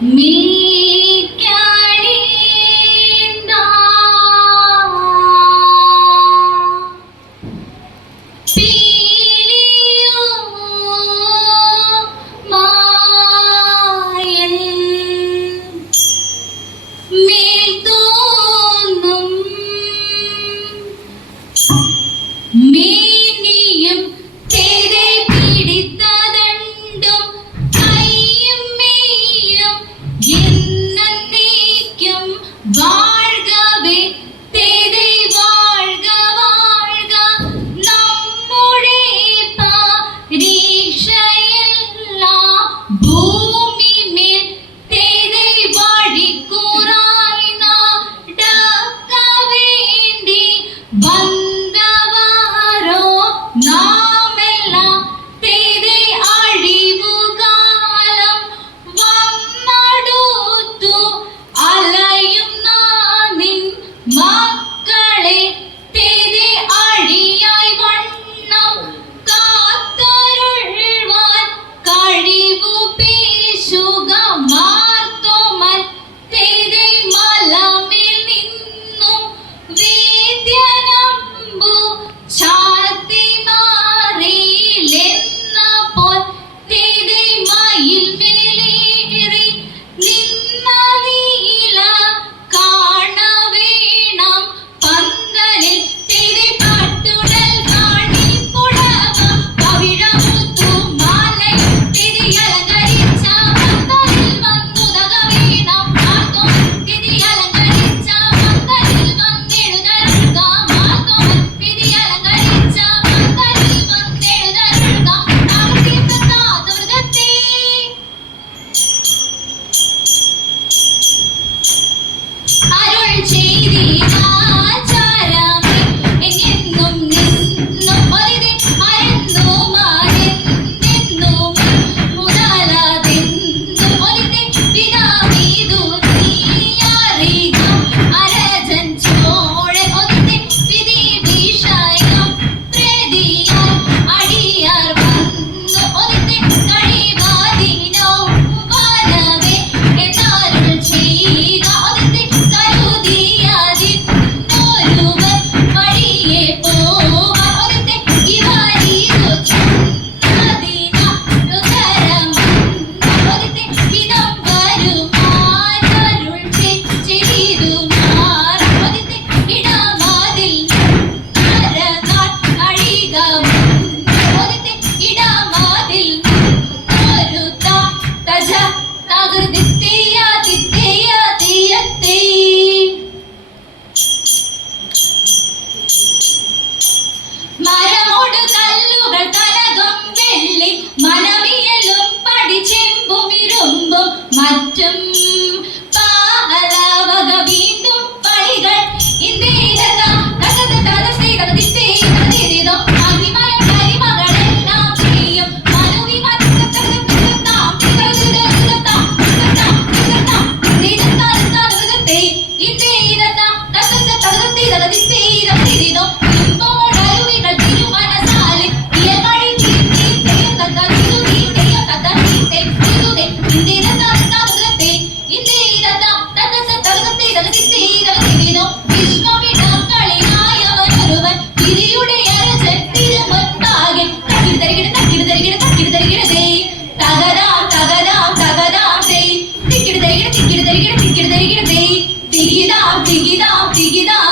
me മരമോട് കല്ലുകൾ കനകം വെള്ളി മനമിയലും പടിച്ചെമ്പും ഇരുമ്പും മറ്റും. இதுதான்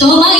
তোমায়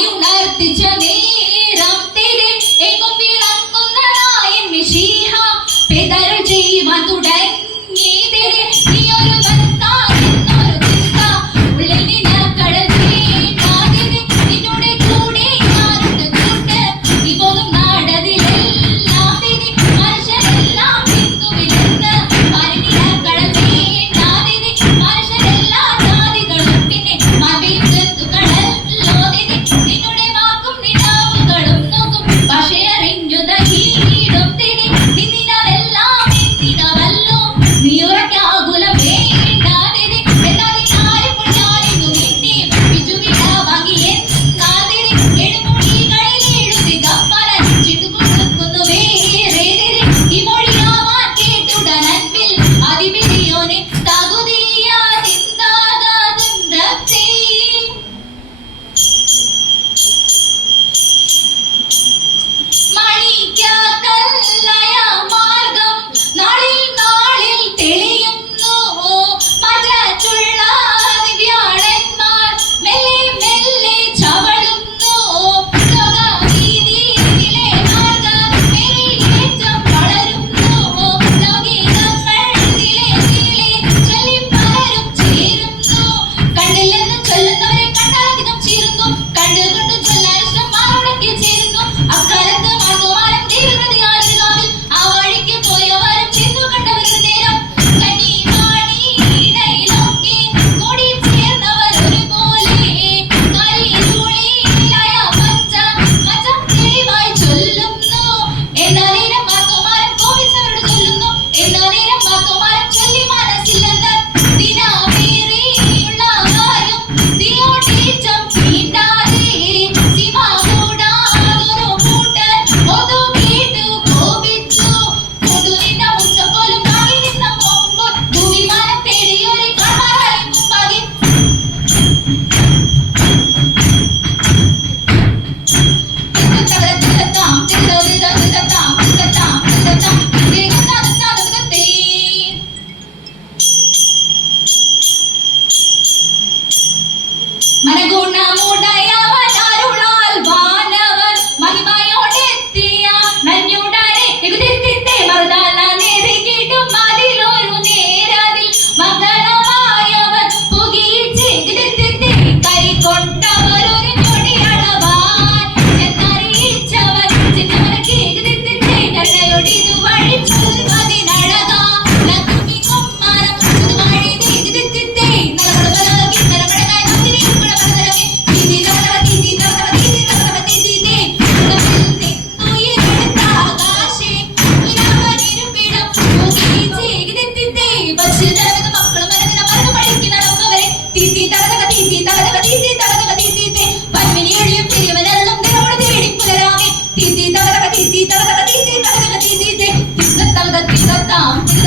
一起努力，一起长。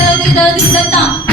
对对对第三